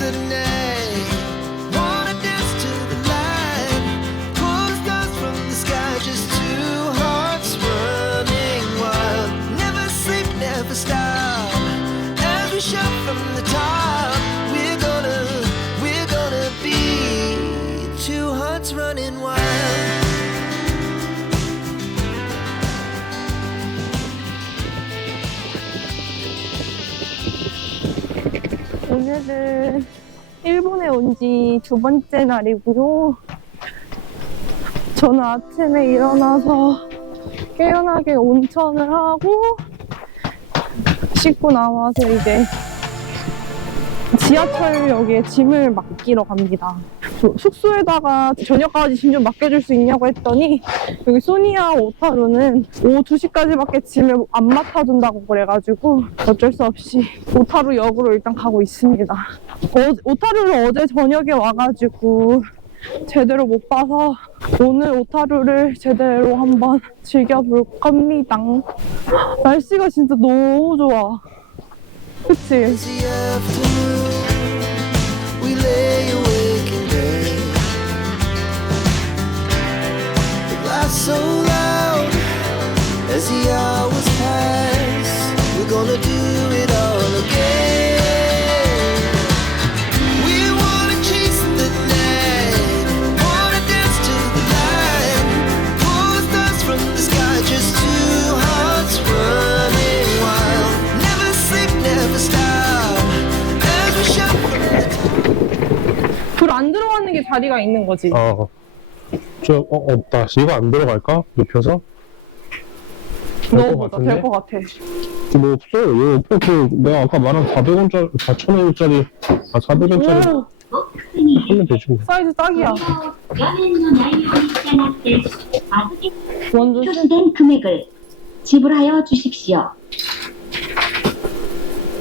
The night, 오늘은 일본에 온 지 두 번째 날이고요. 저는 아침에 일어나서 깨어나게 온천을 하고 씻고 나와서 이제 지하철역에 짐을 맡기러 갑니다. 저 숙소에다가 저녁까지 짐 좀 맡겨줄 수 있냐고 했더니 여기 소니아 오타루는 오후 2시까지밖에 짐을 안 맡아준다고 그래가지고 어쩔 수 없이 오타루 역으로 일단 가고 있습니다. 어, 오타루를 어제 저녁에 와가지고 제대로 못 봐서 오늘 오타루를 제대로 한번 즐겨볼 겁니다. 날씨가 진짜 너무 좋아. 그치? So loud as the hours pass. We're gonna do it all again. We wanna chase the night, wanna dance to the light, pull the stars from the sky. Just two hearts running wild. Never sleep, never stop. As we shout 불 안 들어가는 게 자리가 있는 거지. 어. 저, 어, 어 없다. 이거 안 들어갈까? 눕혀서? 될것 같아. 뭐 없어. 이거 어떻게, 내가 아까 말한 400원짜리, 4,000원짜리, 아, 400원짜리 하면 되지 뭐. 사이즈 딱이야. 원주 표준된 금액을 지불하여 주십시오.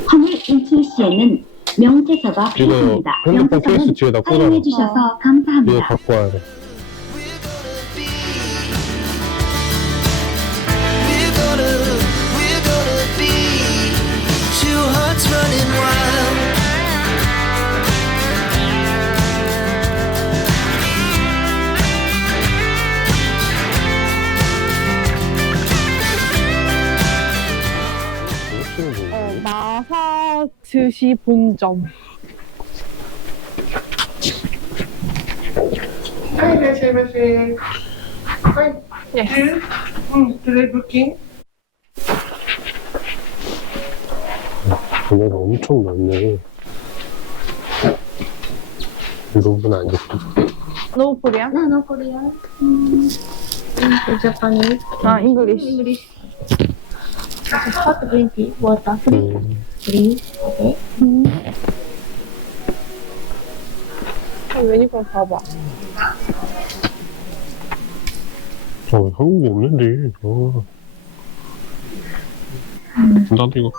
화물 인출 시에는 명세서가 필요합니다. 명세서는 확인해 주셔서 감사합니다. 갖고 와야 돼. 어, 마사츠시 본점. Hi, Rashid. Hi. Yes. Mm, today booking. 금액이 엄청 많네. 이 부분 아니겠지? 노브리야? No, no Korean. Japanese. 아, 잉글리시. English. Hot green tea, water, free, 음, free. Okay. 아, 메뉴판 봐봐. 어, 한국에 없는데. 어. 나도 이거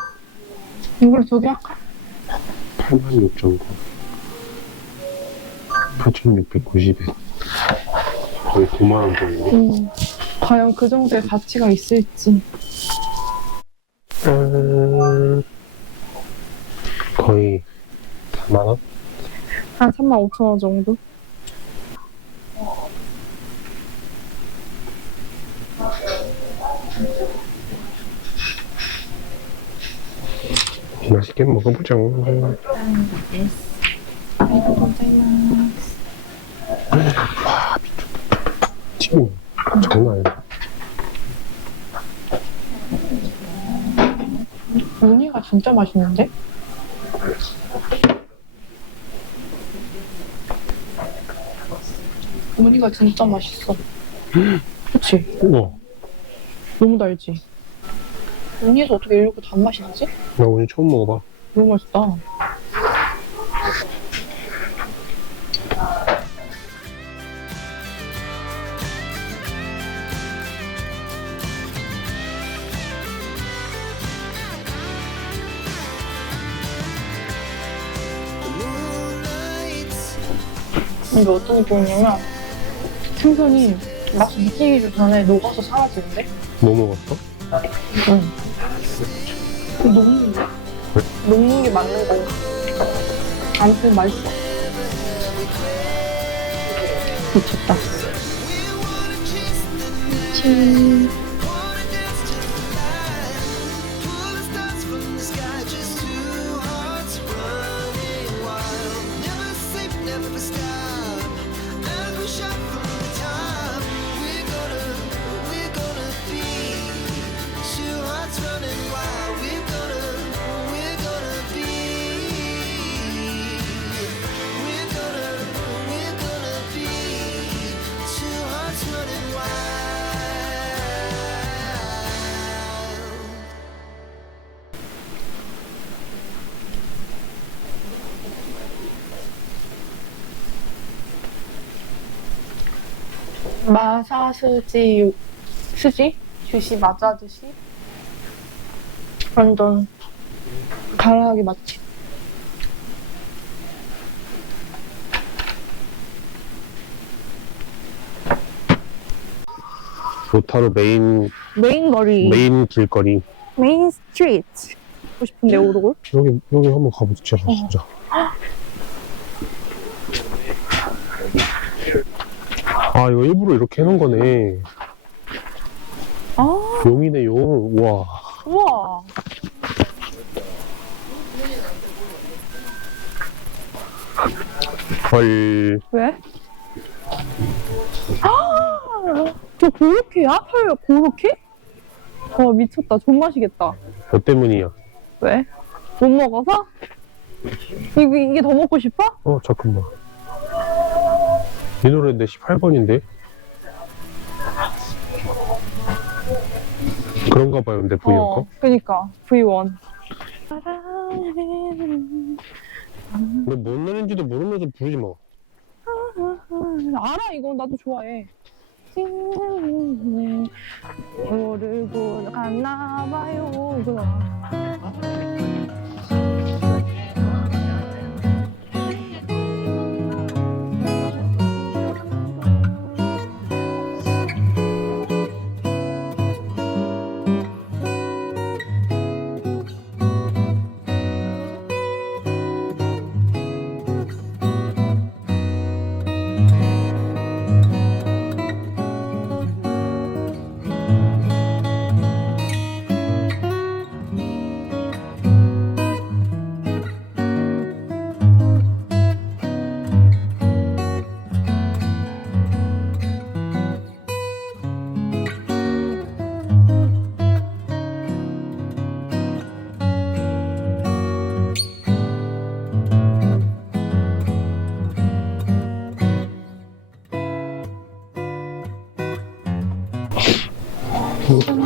이걸 두개 할까? 86,900. 8,690엔. 거의 9만원 정도. 음. 과연 그 정도의 가치가 있을지. 음, 거의 4만원? 한 3만 5천 원 정도? 먹어보자. 와, 미쳤다. 튀김. 장난 아니다. 우니가 진짜 맛있는데? 우니가 진짜 맛있어. 그치? 우와, 너무 달지? 우니에서 어떻게 이렇게 단맛이 나지? 나 오늘 처음 먹어봐. 너무 맛있다. 이게 어떤 느낌이냐면 생선이 맛이 느끼기 전에 녹아서 사라지는데? 뭐 먹었어? 응. 너무 좋은데? 녹는 게 맞는 거. 아무튼 맛있어. 미쳤다. 치. 마사스지 스지? 주시 마사드시? 완전 가라하게 맛집. 오타루 메인 메인 거리. 메인 길거리 메인 스트리트. 보고 싶은데 오르골? 여기 여기 한번 가보자 진짜. 아 이거 일부러 이렇게 해놓은 거네. 아, 용이네 용. 와. 우와. 헐. 왜? 아, 저 고로케야? 헐, 고로케? 와, 미쳤다. 존맛이겠다. 너 때문이야. 왜? 못 먹어서? 이거, 이게 더 먹고 싶어? 어 잠깐만. 이 노래 내 18번인데. 그런가 봐요, 근데 부위가. 어, 그니까. V1. 근데 뭔 노래인지도 모르면서 부르지 마. 알아, 이건 나도 좋아해. 모르고 갔나봐요. 이거.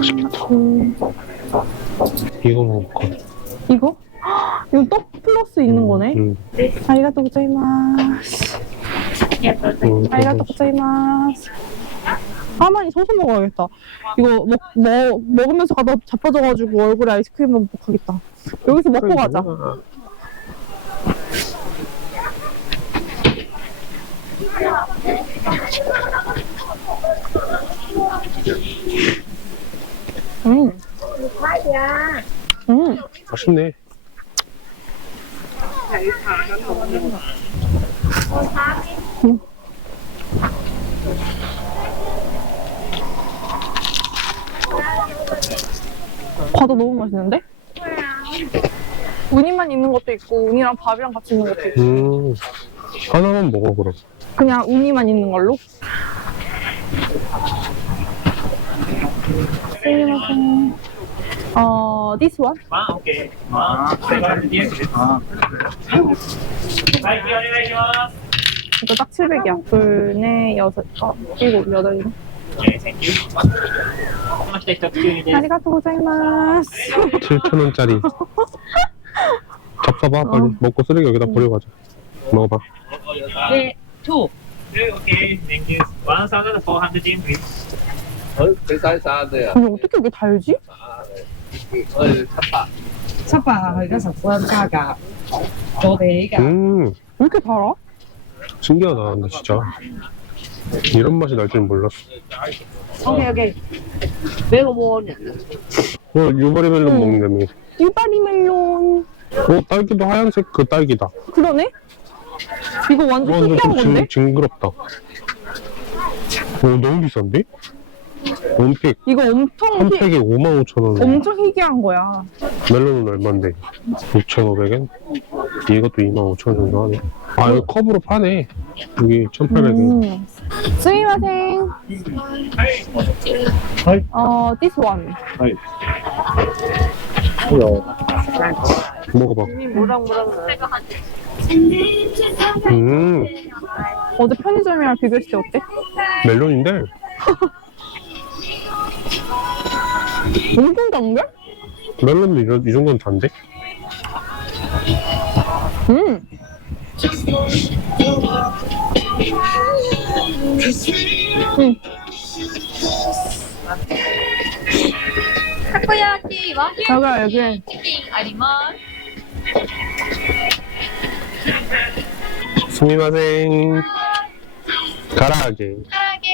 이것도 맛있겠다. 이거 먹을까? 이거? 헉, 이거 떡 플러스 있는 거네? 응. 아리가또 고자이마스. 응. 아리가또 고자이마스. 가만히 서서 먹어야겠다. 이거 먹, 먹, 먹으면서 가다 자빠져가지고 얼굴에 아이스크림만 먹하겠다. 여기서 먹고 가자. 음. 음. 맛있네. 과자 너무 맛있는데? 우니만 있는 것도 있고 우니랑 밥이랑 같이 있는 것도 있고 음. 하나만 먹어, 그럼. 그냥 우니만 있는 걸로? Uh, this one. Ah, okay. Ah, 아, 이거 딱 700이야. 둘, 넷, 여섯, 어, 일곱, 여덟, 일곱. Okay, thank you. How much they talk to you this? 아리가토 고자이마스. 7천 원짜리. 잡숴봐 빨리 먹고 쓰레기 여기다 버려 가자. 먹어봐. 네, two. Okay, thank you. 1,400 yen, please. 배살 싸는데요. 근데 어떻게 이게 달지? 어, 탔다. 첫 방아가 자꾸한 차가 너 내가 음, 왜 이렇게 달아? 신기하다, 근데 진짜. 이런 맛이 날 줄은 몰랐어. 오케이 오케이 매우 뭐냐 어, 유바리 멜론 음. 먹는 거니. 유바리 멜론. 어, 딸기도 하얀색 그 딸기다. 그러네? 이거 완전 완전 신기한 징그럽다. 어, 너무 비싼데? 원팩, 이거 엄청 한 희, 팩에 55,000원. 엄청 희귀한 거야. 멜론은 얼만데? 6,500엔? 이것도 25,000원 정도 하네. 아, 여기 컵으로 파네. 여기 1,800엔. 음. 스미마생. 어, this one. 먹어봐. 뭐랑 뭐랑 음, 어제 편의점이랑 비교했을 때 어때? 멜론인데? 엄청 단데? 멜론도 이런, 이 정도는 단데? 음! 음. 타코야키 와규 여기 여기 치킨 아리만 스미마셍 가라아게 唐揚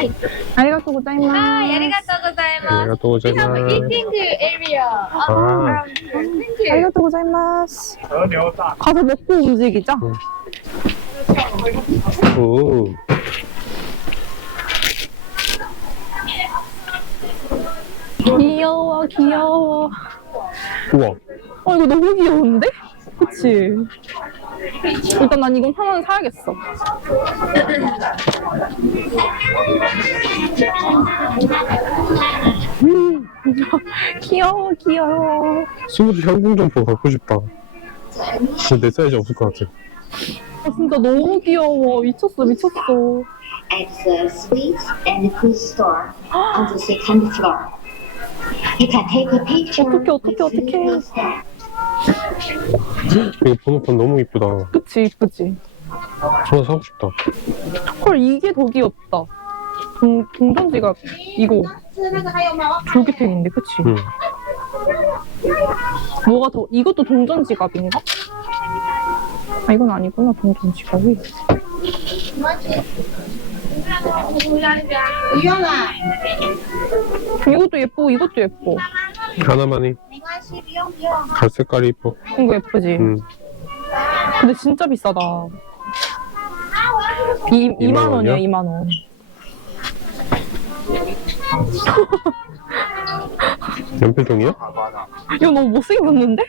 스. 아리가또 고자이마스. はい、ありがとうございます。 아리가또 We have 고자이마스. eating area. 아, Um, thank you. 아리가또 고자이마스. 和牛大 가서 먹고 움직이자. 오. 귀여워, 귀여워. 우와. 어, 이거 너무 귀여운데? 그치? 일단 난 이건 하나는 사야겠어. 음, 귀여워, 귀여워. 스무디 현궁점포 갖고 싶다. 근데 내 사이즈 없을 것 같아. 아, 진짜 너무 귀여워. 미쳤어, 미쳤어. at the sweets and food store on the second floor. You can take a picture. 어떡해, 어떡해, with 어떡해. 이거 번호판 너무 이쁘다. 그치, 이쁘지? 하나 사고 싶다. 헐, 이게 더 귀엽다. 동, 동전지갑, 이거. 졸기탱인데, 그치? 응. 뭐가 더, 이것도 동전 지갑인가? 아, 이건 아니구나, 동전 지갑이. 이것도 예쁘고, 이것도 예뻐. 하나만 해. 갈 색깔이 이뻐. 이거 예쁘지? 응. 근데 진짜 비싸다. 이, 2만 이만 원이야, 원이야? 2만 원. 연필종이야? 이거 너무 못생겼는데?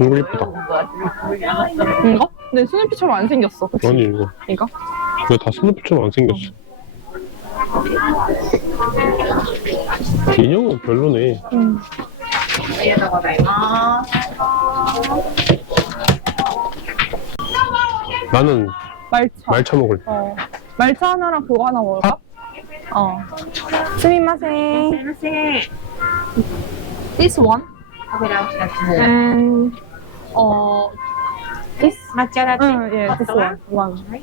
이거 이쁘다. 이거? 근데 스누피처럼 안 생겼어. 그치? 아니 이거. 이거? 이거 다 스누피처럼 안 생겼어. 인형은 별로네. 응. 나는 말차. 말차 먹을래. 어. 말차 하나랑 그거 하나 먹을까? 어. 스미마셍. This one and 어 this. 맞잖아. 응, 예, this one. one.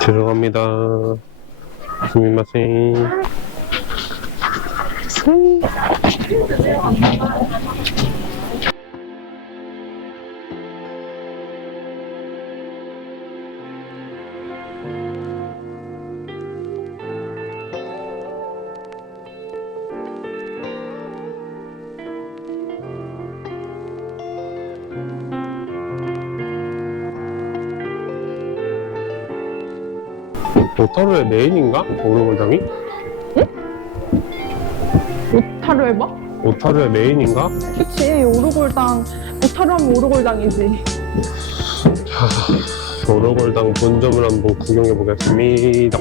죄송합니다. 스미마생. 오타루의 메인인가? 오르골당이? 오타루 해봐? 오타루의 메인인가? 그치 오르골당 오타루 하면 오르골당이지 오르골당 본점을 한번 구경해 보겠습니다.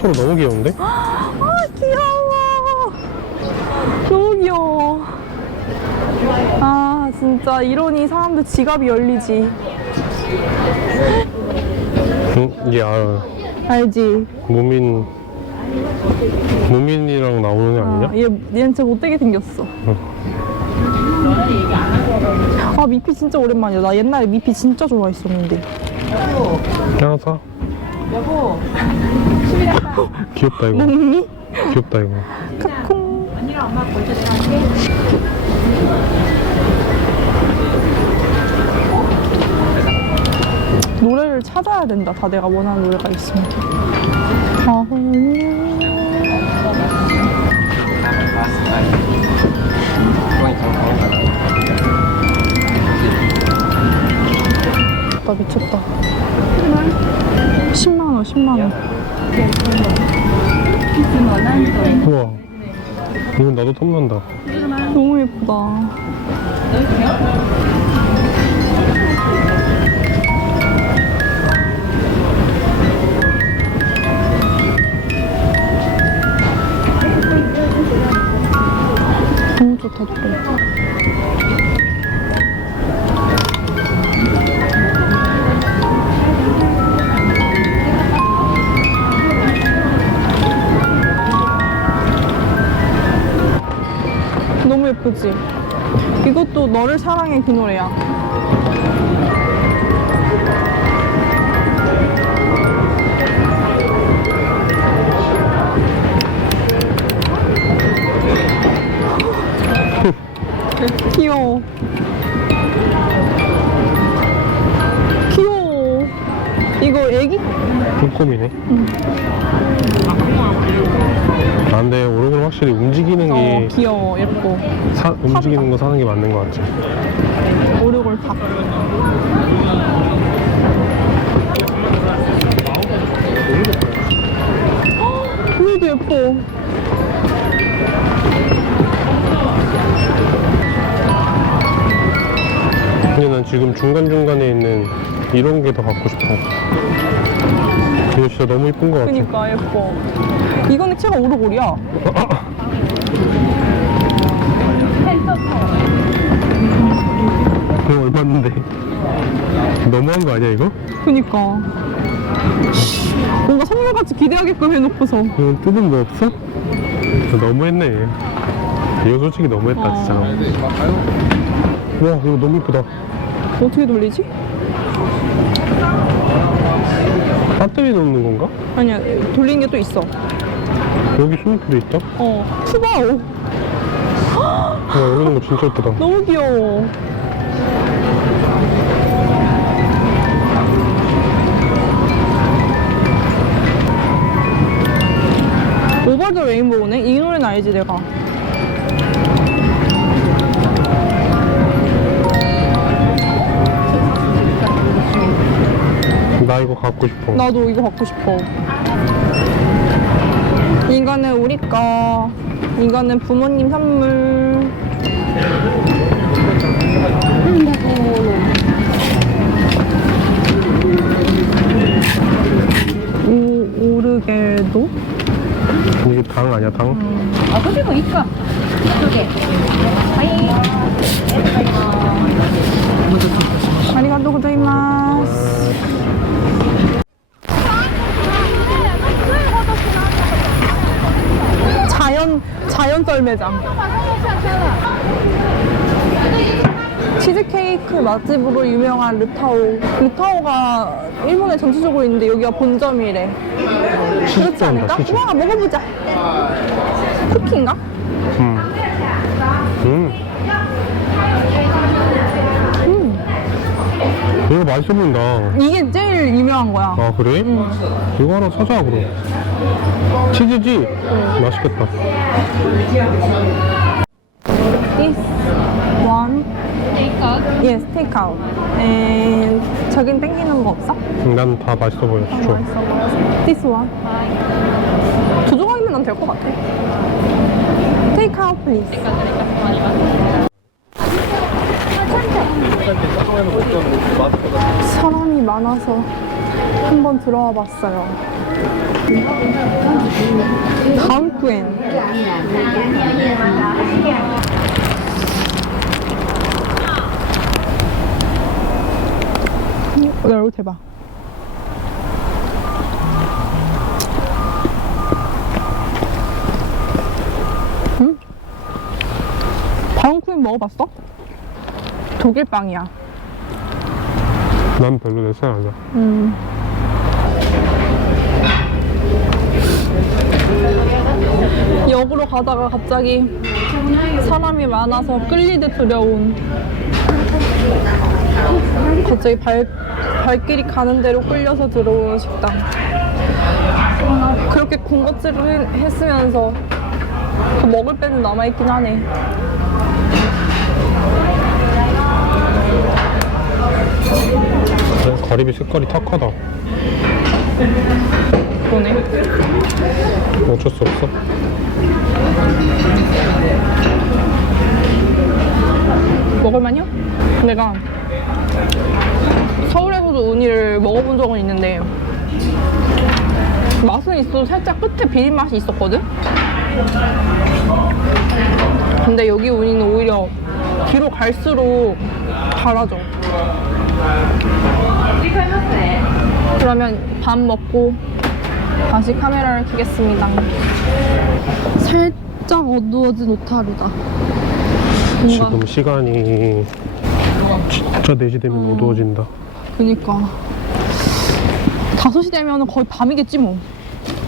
토토로 너무 귀여운데? 아 귀여워 너무 귀여워 아 진짜 이러니 사람들 지갑이 열리지 응, 이게 아, 알지? 무민 무민이랑 나오는 애 아, 아니냐? 얘, 얘는 진짜 못되게 생겼어 아 미피 진짜 오랜만이야 나 옛날에 미피 진짜 좋아했었는데 사. 여보. 귀엽다 이거. 먹니? 귀엽다 이거. 카콩 노래를 찾아야 된다 다 내가 원하는 노래가 있으면 아, 나 미쳤다 10만원 10만원 우와. 이건 나도 탐난다. 너무 예쁘다 너무 좋다 또 예쁘지? 이것도 너를 사랑해 그 노래야. 귀여워. 귀여워. 이거 애기? 꼼꼼이네. 아, 근데 오르골 확실히 움직이는 어, 게 귀여워. 예뻐. 사- 움직이는 거 사는 게 맞는 것 같아. 오르골 탑. 헉, 얘도 예뻐. 근데 난 지금 중간중간에 있는 이런 게 더 갖고 싶어. 이거 진짜 너무 이쁜 것 같아. 그니까 예뻐. 이거는 채가 오르골이야. 그거 얼마인데? 너무한 거 아니야 이거? 그니까. 뭔가 선물같이 기대하게끔 해놓고서. 이거 뜯은 거 없어? 너무했네. 이거 솔직히 너무했다 어. 진짜. 와 이거 너무 이쁘다. 어떻게 돌리지? 배터리 넣는 건가? 아니야, 돌리는 게 또 있어. 여기 스니커도 있다? 어, 푸바오. 와 이러는 거 진짜 이쁘다. 너무 귀여워. 오버 더 레인보우네? 이 노래는 알지 내가 나 이거 갖고 싶어. 나도 이거 갖고 싶어. 이거는 우리 거. 이거는 부모님 선물. 오르게도? 이게 당 아니야, 당? 음. 아, 그게 뭐 있까? 그게. 하이. 아리가또 고자이마스. 자연 자연 썰매장 치즈케이크 맛집으로 유명한 르타오. 르타오가 일본에 전체적으로 있는데 여기가 본점이래. 그렇지 않을까? 와 먹어보자. 쿠키인가? 음. 음. 이거 맛있어 보인다. 이게 제일 유명한 거야. 아 그래? 이거 하나 사자 그럼. 치즈지? 맛있겠다. This one. Yes, take out. And 저긴 땡기는 거 없어? 난 다 맛있어 보여. 좋아. 맛있어 보여서. This one. 두 조각이면 난 될 것 같아. Take out, please. 사람이 많아서 한번 들어와 봤어요. 다음 주엔 야, 얼굴. 응? 바운크림 먹어봤어? 독일 빵이야. 난 별로 내 스타일 아니야. 음. 역으로 가다가 갑자기 사람이 많아서 끌리듯 들여온 갑자기 발, 발길이 가는 대로 끌려서 들어온 식당 그렇게 군것질을 했- 했으면서 그 먹을 빼는 남아있긴 하네. 가리비 색깔이 탁하다. 그러네 어쩔 수 없어. 먹을만요? 내가 서울에서도 우니를 먹어본 적은 있는데 맛은 있어도 살짝 끝에 비린 맛이 있었거든? 근데 여기 우니는 오히려 뒤로 갈수록 달아져 그러면 밥 먹고 다시 카메라를 켜겠습니다. 살짝 어두워진 오타루다. 지금 시간이 진짜 4시 되면 어두워진다. 그니까. 5시 되면 거의 밤이겠지 뭐.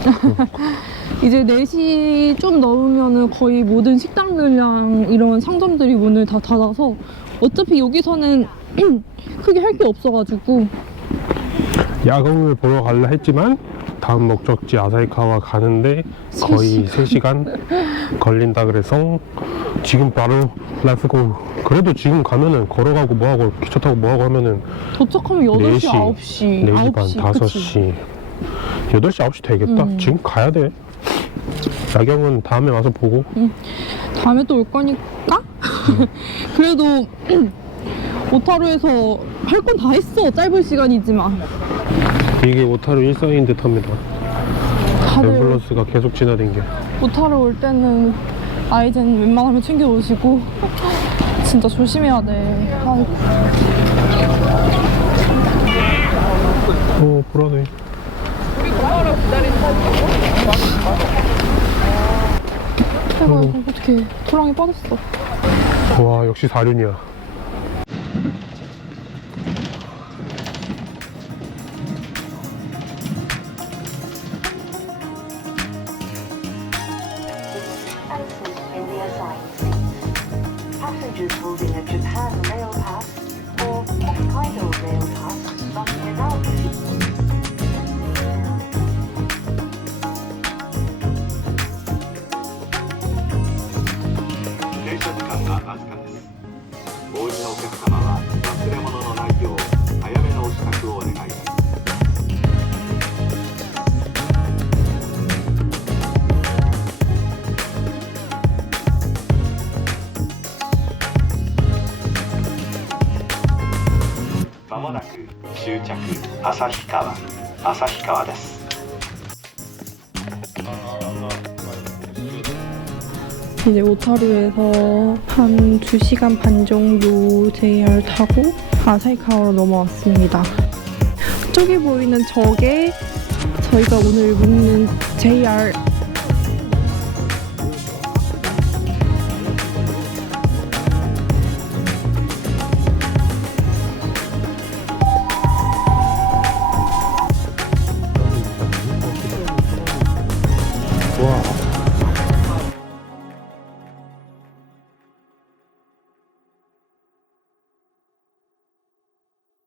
이제 4시 좀 넘으면 거의 모든 식당들이랑 이런 상점들이 문을 다 닫아서 어차피 여기서는 크게 할 게 없어가지고. 야경을 보러 갈라 했지만 다음 목적지 아사히카와 가는데 거의 3시간. 걸린다 그래서 지금 바로 렛츠고. 그래도 지금 가면은 걸어가고 뭐하고 기차 타고 뭐하고 하면은 도착하면 8시, 4시, 9시 4시 반, 9시, 그치? 5시 8시, 9시 되겠다. 음. 지금 가야 돼. 야경은 다음에 와서 보고. 다음에 또 올 거니까? 그래도 오타루에서 할 건 다 했어. 짧은 시간이지만 이게 오타루 일상인 듯 합니다 다들 앰뷸런스가 계속 지나댕겨 오타루 올 때는 아이젠 웬만하면 챙겨 오시고 진짜 조심해야 돼. 아이고. 어 불안해 아이고, 아이고 어떡해. 토랑이 빠졌어. 와 역시 사륜이야 이제 오타루에서 한 2시간 반 정도 JR 타고 아사히카와로 넘어왔습니다. 저기 보이는 저게 저희가 오늘 묵는 JR